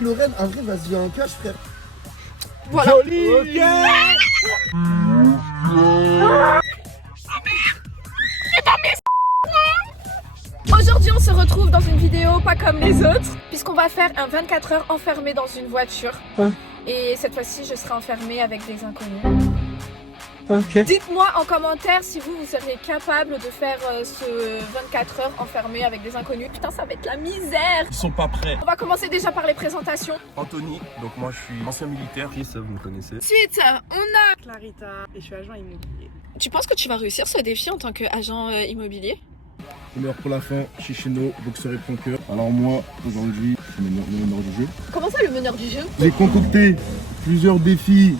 Lorraine, un vrai, vas-y en cash, frère. Voilà. Joli. Aujourd'hui, on se retrouve dans une vidéo pas comme les autres, puisqu'on va faire un 24 heures enfermé dans une voiture. Et cette fois-ci, je serai enfermée avec des inconnus. Ok. Dites-moi en commentaire si vous seriez capable de faire ce 24 heures enfermé avec des inconnus. Putain, ça va être la misère. Ils sont pas prêts. On va commencer déjà par les présentations. Anthony, donc moi je suis ancien militaire. Chris, vous me connaissez. Ensuite, on a... Clarita et je suis agent immobilier. Tu penses que tu vas réussir ce défi en tant qu'agent immobilier? Honneur pour la fin, Chichino, boxeur et pronqueur. Alors moi, aujourd'hui, je suis le meneur du jeu. Comment ça, le meneur du jeu? J'ai concocté plusieurs défis.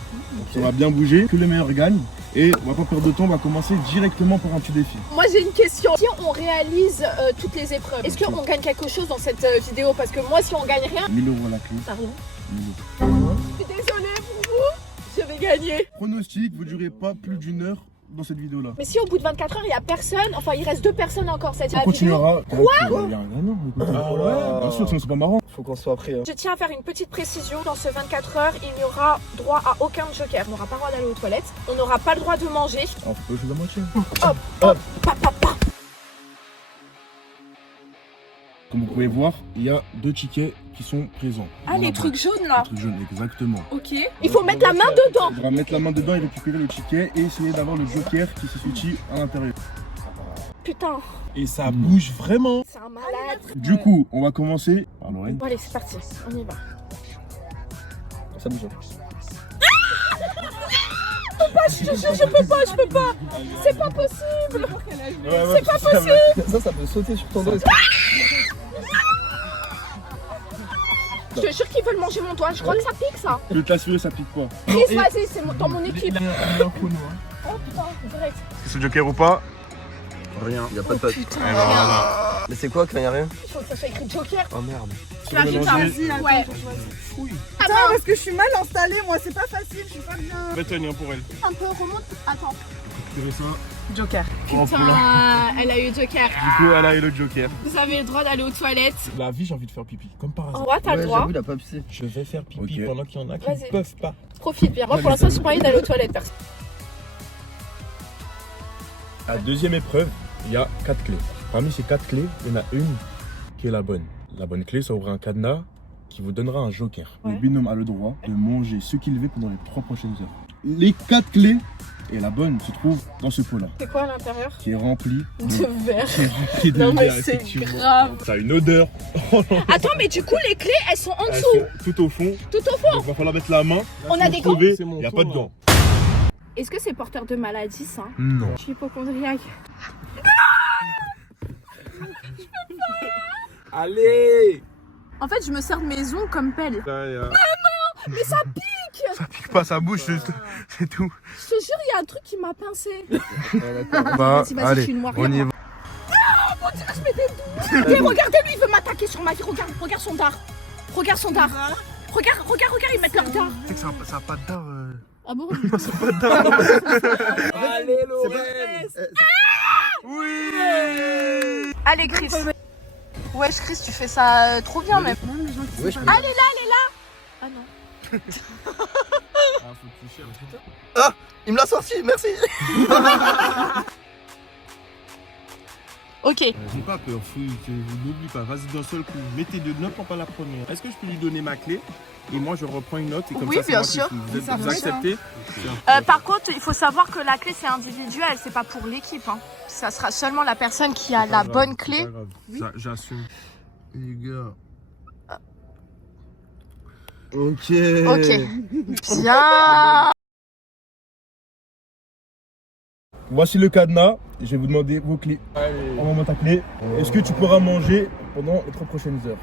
Ça va bien bouger, que le meilleur gagne. Et on va pas perdre de temps, on va commencer directement par un petit défi. Moi j'ai une question. Si on réalise toutes les épreuves, est-ce qu'on gagne quelque chose dans cette vidéo? Parce que moi si on gagne rien... 1000 € à la clé. Pardon? 1000 €. Je suis désolée pour vous, je vais gagner. Pronostic, vous durez pas plus d'une heure dans cette vidéo là. Mais si au bout de 24 heures il y a personne, enfin il reste 2 personnes encore, c'est-à-dire On continuera. Quoi? Non, écoutez. Ah ouais. Bien sûr, sinon c'est pas marrant. Faut qu'on soit prêt. Je tiens à faire une petite précision, dans ce 24 heures, il n'y aura droit à aucun joker. On n'aura pas le droit d'aller aux toilettes, on n'aura pas le droit de manger. On peut jouer la moitié. Hop, hop, pa, pa, pa. Comme vous pouvez voir, il y a 2 tickets qui sont présents. Ah, dans les la trucs boîte. jaunes là. Les trucs jaunes, exactement. Ok. Il faut mettre la main dedans. Il faudra mettre la main dedans et récupérer le ticket et essayer d'avoir le joker qui se situe à l'intérieur. Putain, Et ça bouge vraiment. c'est un malade. Du coup, on va commencer par Lorraine. Bon allez, c'est parti, on y va. Ça bouge. Je te jure, je peux pas. C'est pas possible. C'est pas possible. Ça peut sauter sur ton dos. Je te jure qu'ils veulent manger mon doigt. Je crois que ça pique ça. Je vais te l'assurer, ça pique pas. Chris, vas-y, c'est dans mon équipe. Oh putain, direct. C'est ce joker ou pas? Rien. Y'a pas de patte. Putain, Eh regarde. Mais c'est quoi quand y'a rien? Il faut que ça soit écrit Joker. Oh merde. Clarita. Ouais. Attends, parce que je suis mal installée, moi, c'est pas facile, je suis pas bien. Bétonien pour elle. Un peu remonte. Attends. Récupérer ça. Joker. Putain, elle a eu Joker. Du coup, elle a eu le joker. Vous avez le droit d'aller aux toilettes. La vie, j'ai envie de faire pipi. Comme par En hasard. droit, t'as le droit. J'avoue, il a pas pissé. Je vais faire pipi Ok. pendant qu'il y en a qui Vas-y. ne peuvent pas. Profite bien. Moi, pour l'instant, je suis pas envie d'aller aux toilettes, personne. La deuxième épreuve, il y a 4 clés. Parmi ces 4 clés, il y en a une qui est la bonne. La bonne clé, ça ouvre un cadenas qui vous donnera un joker. Le binôme a le droit de manger ce qu'il veut pendant les 3 prochaines heures. Les 4 clés, et la bonne se trouve dans ce pot-là, C'est quoi à l'intérieur? qui est rempli De verre. qui est rempli de Non, mais bière, c'est effectivement. grave. Ça a une odeur. Attends, mais du coup, les clés, elles sont en Elles dessous. sont tout au fond. Tout au fond. Donc, il va falloir mettre la main. On a des gants. Trouver, C'est mon il n'y a tour, pas de là. gants. Est-ce que c'est porteur de maladie, ça? Non. Je suis hypochondriaque. Allez. En fait, je me sers de mes ongles comme pelle. Mais ça pique! Ça pique pas, ça bouge, c'est tout. Je te jure, il y a un truc qui m'a pincé. Bah, Vas-y, je allez, suis noire. on y va. Mon Dieu, je mets des doigts. Et regardez-lui, il veut m'attaquer sur ma vie. Regarde son dard. Regarde son dard. Regarde, ils mettent leur dard. Tu sais que ça a pas de dard. Ah bon? Allez, Lorraine. Oui. Allez, Chris. Wesh, Chris, tu fais ça trop bien, même. Ouais, je peux. Elle est là. Ah non. Il me l'a sorti, merci. Ok. J'ai pas peur, n'oublie pas, vas-y d'un seul coup, mettez de n'importe pas la première. Est-ce que je peux lui donner ma clé et moi je reprends une autre et comme Oui, ça c'est bien moi qui sûr. fous. Vous, Ça vous va, acceptez? Par contre, il faut savoir que la clé, c'est individuel. C'est pas pour l'équipe. Hein. Ça sera seulement la personne qui a la bonne clé. J'assume. Les gars. Ok. Ok. Bien. Voici le cadenas. Je vais vous demander vos clés. Envoie-moi ta clé. Est-ce que tu pourras manger pendant les 3 prochaines heures?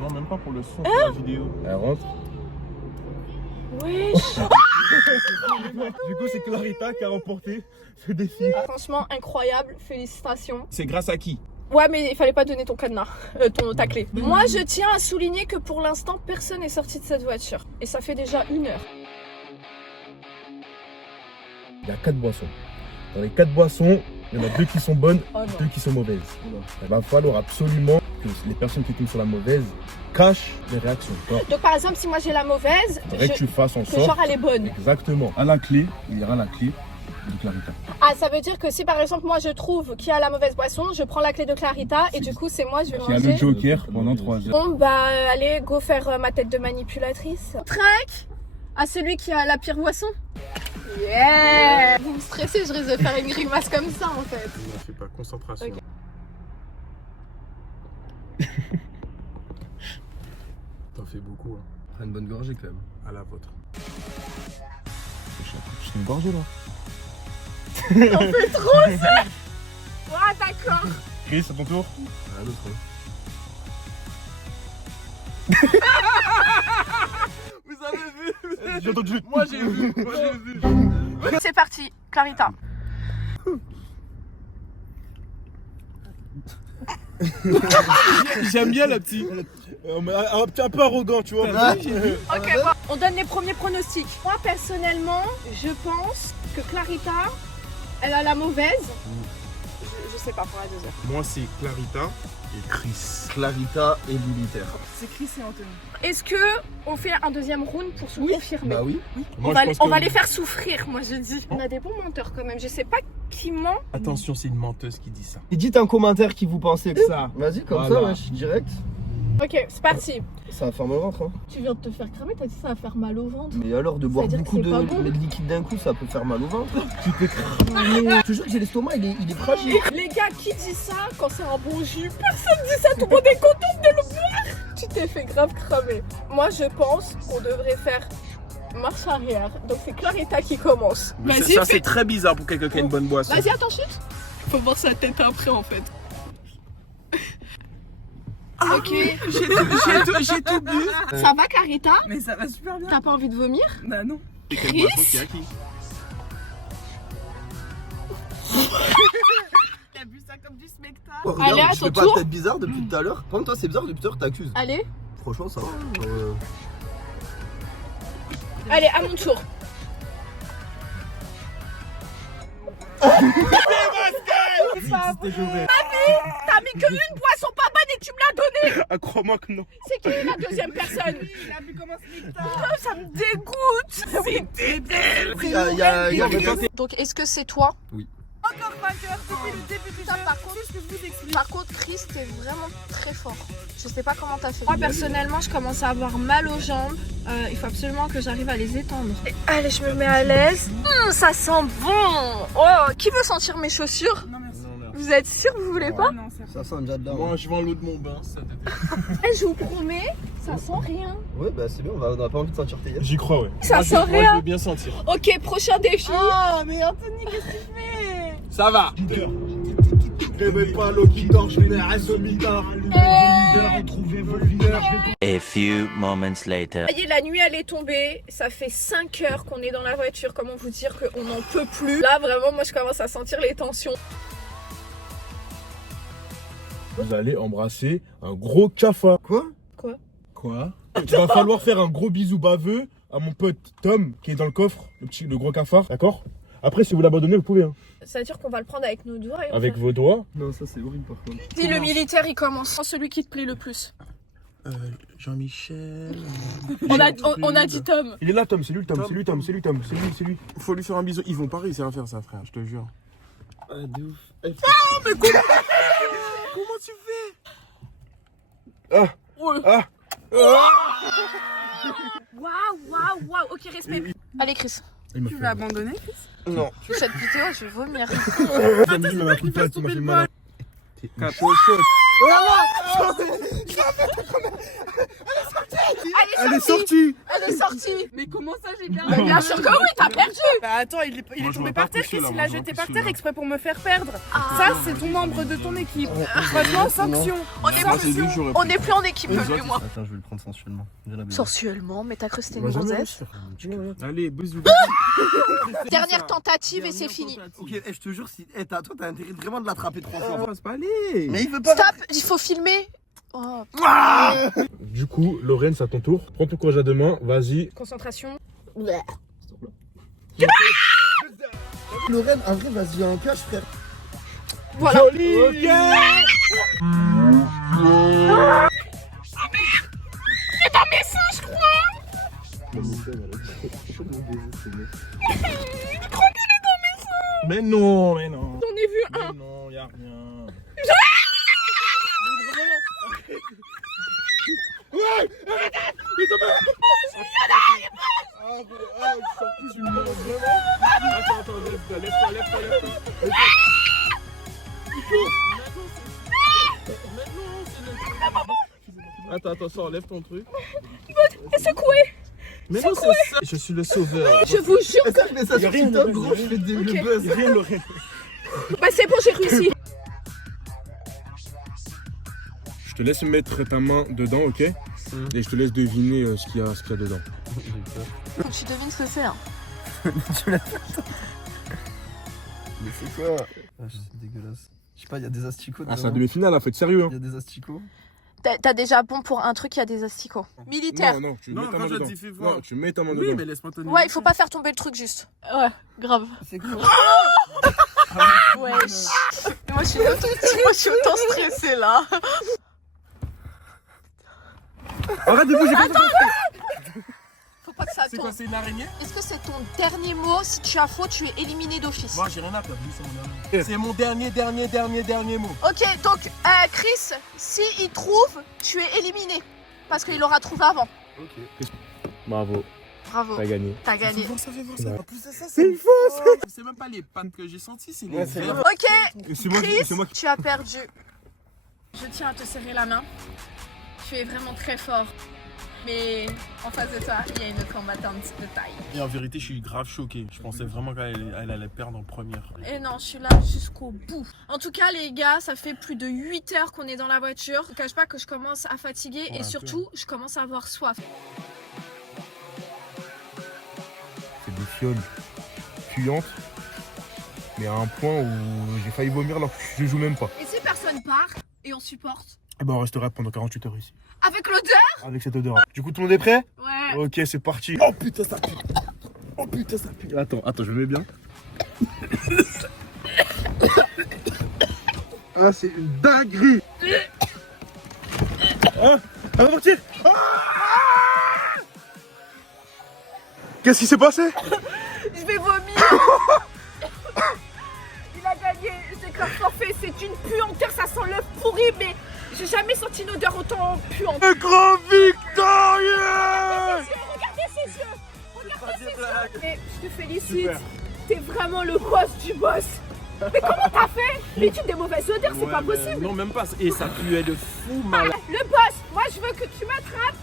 Non, même pas pour le son de la vidéo. Elle rentre. Wesh. Du coup, c'est Clarita qui a remporté ce défi. Franchement, incroyable. Félicitations. C'est grâce à qui? Ouais, mais il fallait pas donner ton cadenas, ta clé. Moi, je tiens à souligner que pour l'instant, personne n'est sorti de cette voiture. Et ça fait déjà 1 heure. Il y a 4 boissons. Dans les 4 boissons, il y en a 2 qui sont bonnes, Oh non. 2 qui sont mauvaises. Il va falloir absolument que les personnes qui tombent sur la mauvaise cachent les réactions. Donc par exemple, si moi j'ai la mauvaise, Il faudrait que tu fasses en que sorte. genre elle est bonne. Exactement. À la clé, il y aura la clé de Clarita. Ah, ça veut dire que si par exemple moi je trouve qui a la mauvaise boisson, je prends la clé de Clarita et du coup c'est moi, je vais Qui a le manger. joker pendant 3 heures. Bon bah allez, go faire ma tête de manipulatrice. Trinque à celui qui a la pire boisson. Yeah. Vous me stressez, je risque de faire une grimace comme ça en fait. Ne fais pas concentration. Ok. T'en fais beaucoup, hein. Prends une bonne gorgée quand même. À la vôtre. C'est une gorgée là. On fait trop ça. Ah d'accord. Chris, à ton tour. Un autre. Vous avez vu? J'ai entendu. Moi j'ai vu. Moi j'ai vu. C'est parti, Clarita. J'aime bien le petit. Un peu arrogant, tu vois. Ok, bon, on donne les premiers pronostics. Moi personnellement, je pense que Clarita, elle a la mauvaise. Je sais pas pour la deuxième. Moi c'est Clarita et Chris. Clarita et militaire. C'est Chris et Anthony. Est-ce que on fait un deuxième round pour se confirmer? Bah oui. On va les faire souffrir, moi je dis. On a des bons menteurs quand même. Je sais pas qui ment. Attention, c'est une menteuse qui dit ça. Et dites un commentaire qui vous pensez que Ça. Vas-y, comme Voilà. ça, wesh, direct. Ok, c'est parti. Ça va faire mal au ventre, hein. Tu viens de te faire cramer, t'as dit ça va faire mal au ventre. Mais alors, de boire dire que beaucoup c'est pas bon. de liquide d'un coup, ça peut faire mal au ventre. Tu peux cramer. Je te jure que j'ai l'estomac, il est fragile. Les gars, qui dit ça quand c'est un bon jus? Personne dit ça, tout le monde est content de le boire. Tu t'es fait grave cramer. Moi je pense qu'on devrait faire marche arrière. Donc c'est Clarita qui commence. Mais Vas-y, ça fais- c'est très bizarre pour quelqu'un qui a une bonne boisson. Vas-y, attends, chute. Faut voir sa tête après en fait. Ok, J'ai tout bu. ça va Clarita? Mais ça va super bien. T'as pas envie de vomir? Bah non. Et quelle boisson qui a qui? Il a bu ça comme du spectacle. Oh, Allez, regarde, à je ton fais pas tour. tête bizarre depuis tout à l'heure. Par contre, toi, c'est bizarre depuis tout à l'heure, t'accuses. Allez, Franchement, ça va. allez, à mon tour. T'as mis que une boisson pas bonne et tu me l'as donnée. Ah, crois-moi que non. C'est qui la deuxième personne? Il a bu comme un spectacle. Oh, ça me dégoûte. Il y a Donc est-ce que c'est toi? Encore vainqueur depuis le début du jeu. Par contre, Tout ce que je vous explique. Par contre, Chris, t'es vraiment très fort. Je sais pas comment t'as fait. Moi, personnellement, je commence à avoir mal aux jambes. Il faut absolument que j'arrive à les étendre. Allez, je me mets à l'aise. Ça sent bon. Oh, qui veut sentir mes chaussures? Non, merci. Vous êtes sûr, vous voulez pas? Non, c'est Ça sent déjà dedans. Moi je vais en l'eau de mon bain. Ça Je vous promets, ça sent rien. Ouais, bah c'est bien, on a pas envie de sentir tes J'y crois, ouais. Ça sent Moi je rien. veux bien sentir. Ok, prochain défi. Oh, mais Anthony, qu'est-ce que tu fais? Ça va. Réveille pas l'eau qui dort, je vais reste au mitard. Retrouvez vos leaders. A few moments later. Ça y est, la nuit elle est tombée, ça fait 5 heures qu'on est dans la voiture, comment vous dire qu'on n'en peut plus. Là vraiment moi je commence à sentir les tensions. Vous allez embrasser un gros cafard. Quoi? Quoi? Il va falloir faire un gros bisou baveux à mon pote Tom qui est dans le coffre, le gros cafard, d'accord? Après, si vous l'abandonnez, vous pouvez. Hein. Ça veut dire qu'on va le prendre avec nos doigts et on Avec fait- vos doigts. Non, ça c'est horrible par contre. Dis le militaire il commence. Celui qui te plaît le plus. Jean-Michel. On a dit Tom. Il est là, Tom, c'est lui le Tom, Tom. c'est lui Tom, c'est lui Tom, c'est lui. Faut lui faire un bisou. Ils vont pas réussir à faire ça, frère, je te jure. Ah, de ouf. Comment tu fais? Ah! Ouais. Ah! Waouh. Ok, respect. Allez Chris, Tu veux abandonner? Non. cette vidéo je vais vomir. J'ai mis même un coup de tête, ça m'a fait mal. Capochote. Elle est sortie! Elle est sortie. Mais comment ça, j'ai Mais perdu? bien sûr que oui, t'as perdu. Bah attends, il est Moi, je tombé vois par pas terre, pousser, Chris, là, il moi, l'a je vois jeté par pousser, terre là. exprès pour me faire perdre. Ah. Ça, c'est ton membre de ton équipe. Franchement, sanction. On est Moi, c'est lui que j'aurais On pris. n'est plus en équipe, Les lui et autres, moi. Attends, je vais le prendre sensuellement. J'ai la Sensuellement, mais t'as cru que c'était On une va jamais gonzesse. Allez, bisous. Dernière tentative et c'est fini. Ok, je te jure, si toi t'as intérêt vraiment de l'attraper 3 fois. On passe pas aller. Mais il veut pas. Stop, il faut filmer. Oh, Du coup, Lorraine, c'est à ton tour. Prends ton courage à deux mains, vas-y. concentration. Lorraine, en vrai, vas-y en cash, frère. Voilà. Joli! Mais non, mais non. J'en ai vu Mais un. non, y'a rien. Attends, sors, lève ton truc. Secoué. Mais non, c'est ça. Je suis le sauveur. Je vous jure. Ça, je mets ça sur TikTok, gros, je fais des Ok. le buzz. Rien, Lorraine. Bah c'est bon, j'ai réussi. Je te laisse mettre ta main dedans, ok? Et je te laisse deviner ce qu'il y a dedans. Faut que tu devines ce que c'est. Hein. Mais c'est quoi? Ah, c'est dégueulasse. Je sais pas, il y a des asticots. Ah, c'est la demi-finale, là, faut être sérieux. Hein. Il y a des asticots. T'as déjà bon pour un truc, il y a des asticots. Militaire. Non, tu Non, mets ta quand main je dedans. dis fais voir. Non, tu mets ta main Oui, dedans. mais laisse-moi te Ouais, il faut pas faire tomber le truc juste. Ouais, grave. C'est quoi? Ouais. Moi je suis autant stressée là. Arrête de bouger. Faut pas que ça C'est quoi, tombe. c'est une araignée? Est-ce que c'est ton dernier mot? Si tu as faux, tu es éliminé d'office. Moi, j'ai rien à perdre, c'est mon dernier. C'est mon dernier mot. Ok, donc Chris, si il trouve, tu es éliminé. Parce qu'il aura trouvé avant. Bravo, Bravo, t'as gagné. t'as gagné. Ça fait voir ça. En plus de ça, c'est une fausse. C'est même pas les pattes que j'ai senties, c'est les verres. Ok, C'est moi, Chris, c'est moi qui... tu as perdu. Je tiens à te serrer la main. Tu es vraiment très fort. Mais en face de toi, il y a une combattante de taille. Et en vérité, je suis grave choqué. Je pensais vraiment qu'elle allait perdre en première. Et non, je suis là jusqu'au bout. En tout cas, les gars, ça fait plus de 8 heures qu'on est dans la voiture. Je ne cache pas que je commence à fatiguer Ouais, et un surtout, je commence à avoir soif. C'est des fioles puantes, mais à un point où j'ai failli vomir alors que je joue même pas. Et si personne part et on supporte? Eh ben on restera pendant 48 heures ici, Avec l'odeur? avec cette odeur. Du coup tout le monde est prêt? Ouais. Ok, c'est parti. Oh putain ça pue. Oh putain ça pue. Attends, je me mets bien. Ah c'est une dinguerie. Ah, elle va partir. Ah qu'est-ce qui s'est passé? Je vais vomir. Il a gagné, c'est grave forfait, c'est une puanteur, ça sent l'œuf pourri, mais j'ai jamais senti une odeur autant puante. Le grand victorieux. Regardez ses yeux, regardez ses yeux. Et je te félicite, t'es vraiment le boss du boss. Mais comment t'as fait? L'étude des mauvaises odeurs, c'est pas possible. Non, même pas. Et ça puait de fou, mal. Le boss, moi je veux que tu m'attrapes